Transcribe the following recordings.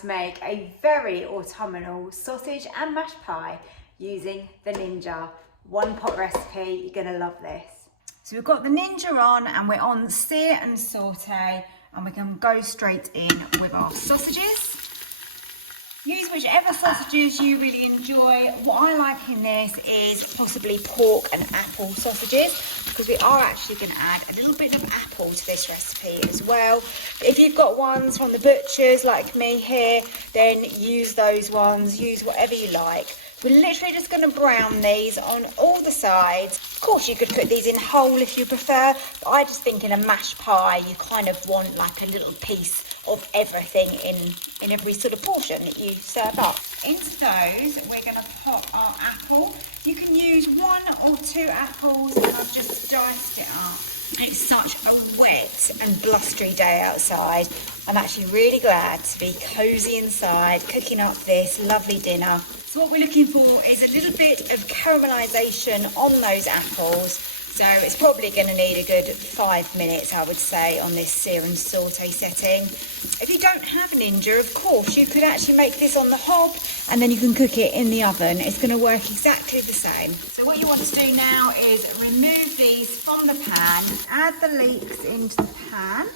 to make a very autumnal sausage and mashed pie using the Ninja one pot recipe. You're gonna love this. So we've got the Ninja on and we're on sear and saute, and we can go straight in with our sausages. Use whichever sausages you really enjoy. What I like in this is possibly pork and apple sausages, because we are actually going to add a little bit of apple to this recipe as well. If you've got ones from the butchers like me here, then use those ones, use whatever you like. We're literally just going to brown these on all the sides. Of course, you could cook these in whole if you prefer, but I just think in a mashed pie, you kind of want like a little piece of everything in every sort of portion that you serve up. Into those, we're going to pop our apple. You can use 1 or 2 apples, and I've just diced it up. It's such a wet and blustery day outside. I'm actually really glad to be cosy inside, cooking up this lovely dinner. So what we're looking for is a little bit of caramelisation on those apples. So it's probably going to need a good 5 minutes, I would say, on this sear and saute setting. If you don't have a Ninja, of course, you could actually make this on the hob and then you can cook it in the oven. It's going to work exactly the same. So what you want to do now is remove these from the pan, add the leeks into the pan,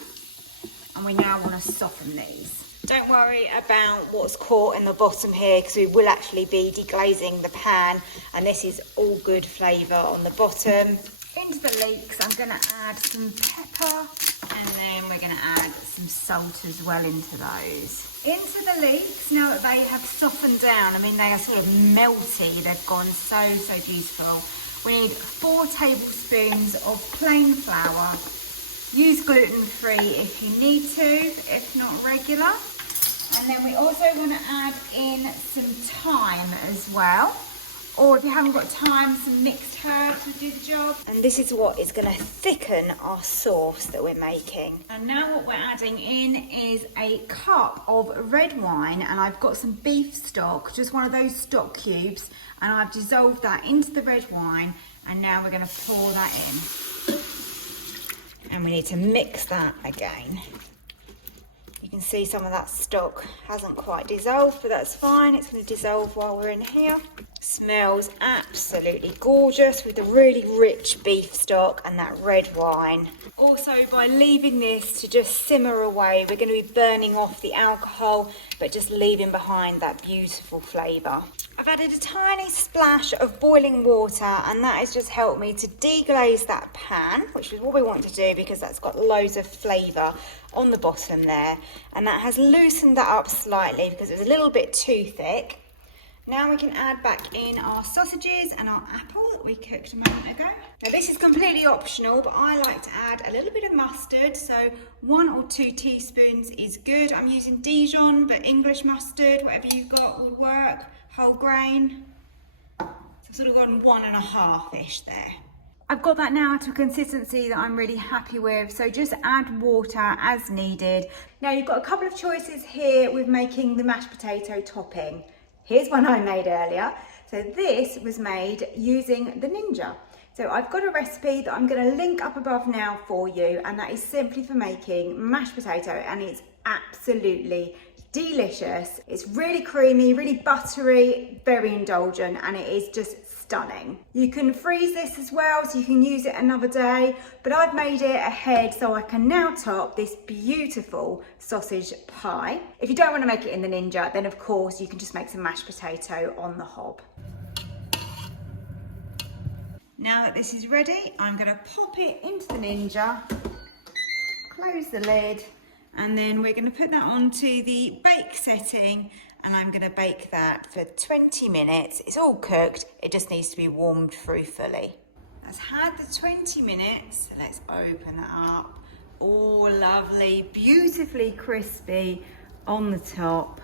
and we now want to soften these. Don't worry about what's caught in the bottom here, because we will actually be deglazing the pan, and this is all good flavour on the bottom. Into the leeks, I'm going to add some pepper, and then we're going to add some salt as well into those. Into the leeks, now that they have softened down, I mean they are sort of melty, they've gone so beautiful. We need 4 tablespoons of plain flour. Use gluten-free if you need to, if not regular. And then we also want to add in some thyme as well. Or if you haven't got thyme, some mixed herbs will do the job. And this is what is going to thicken our sauce that we're making. And now what we're adding in is a cup of red wine, and I've got some beef stock, just one of those stock cubes, and I've dissolved that into the red wine, and now we're going to pour that in. And we need to mix that again. You can see some of that stock hasn't quite dissolved, but that's fine. It's going to dissolve while we're in here. Smells absolutely gorgeous with the really rich beef stock and that red wine. Also, by leaving this to just simmer away, we're going to be burning off the alcohol, but just leaving behind that beautiful flavour. I've added a tiny splash of boiling water, and that has just helped me to deglaze that pan, which is what we want to do because that's got loads of flavour on the bottom there. And that has loosened that up slightly because it was a little bit too thick. Now we can add back in our sausages and our apple that we cooked a moment ago. Now this is completely optional, but I like to add a little bit of mustard. So 1 or 2 teaspoons is good. I'm using Dijon, but English mustard, whatever you've got would work. Whole grain. So I've sort of gone 1.5-ish there. I've got that now to a consistency that I'm really happy with, so just add water as needed. Now you've got a couple of choices here with making the mashed potato topping. Here's one I made earlier. So this was made using the Ninja. So I've got a recipe that I'm going to link up above now for you, and that is simply for making mashed potato, and it's absolutely delicious. It's really creamy, really buttery, very indulgent, and it is just stunning. You can freeze this as well, so you can use it another day, but I've made it ahead so I can now top this beautiful sausage pie. If you don't want to make it in the Ninja, then of course you can just make some mashed potato on the hob. Now that this is ready, I'm going to pop it into the Ninja, close the lid, and then we're going to put that onto the bake setting, and I'm going to bake that for 20 minutes. It's all cooked, it just needs to be warmed through fully. That's had the 20 minutes, so let's open that up. Oh, lovely, beautifully crispy on the top.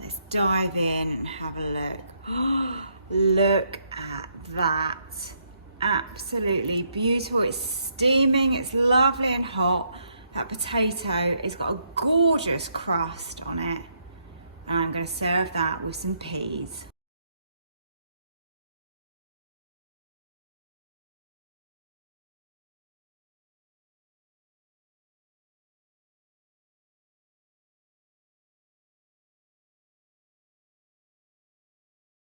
Let's dive in and have a look. Look at that. Absolutely beautiful. It's steaming, it's lovely and hot. That potato has got a gorgeous crust on it. And I'm going to serve that with some peas.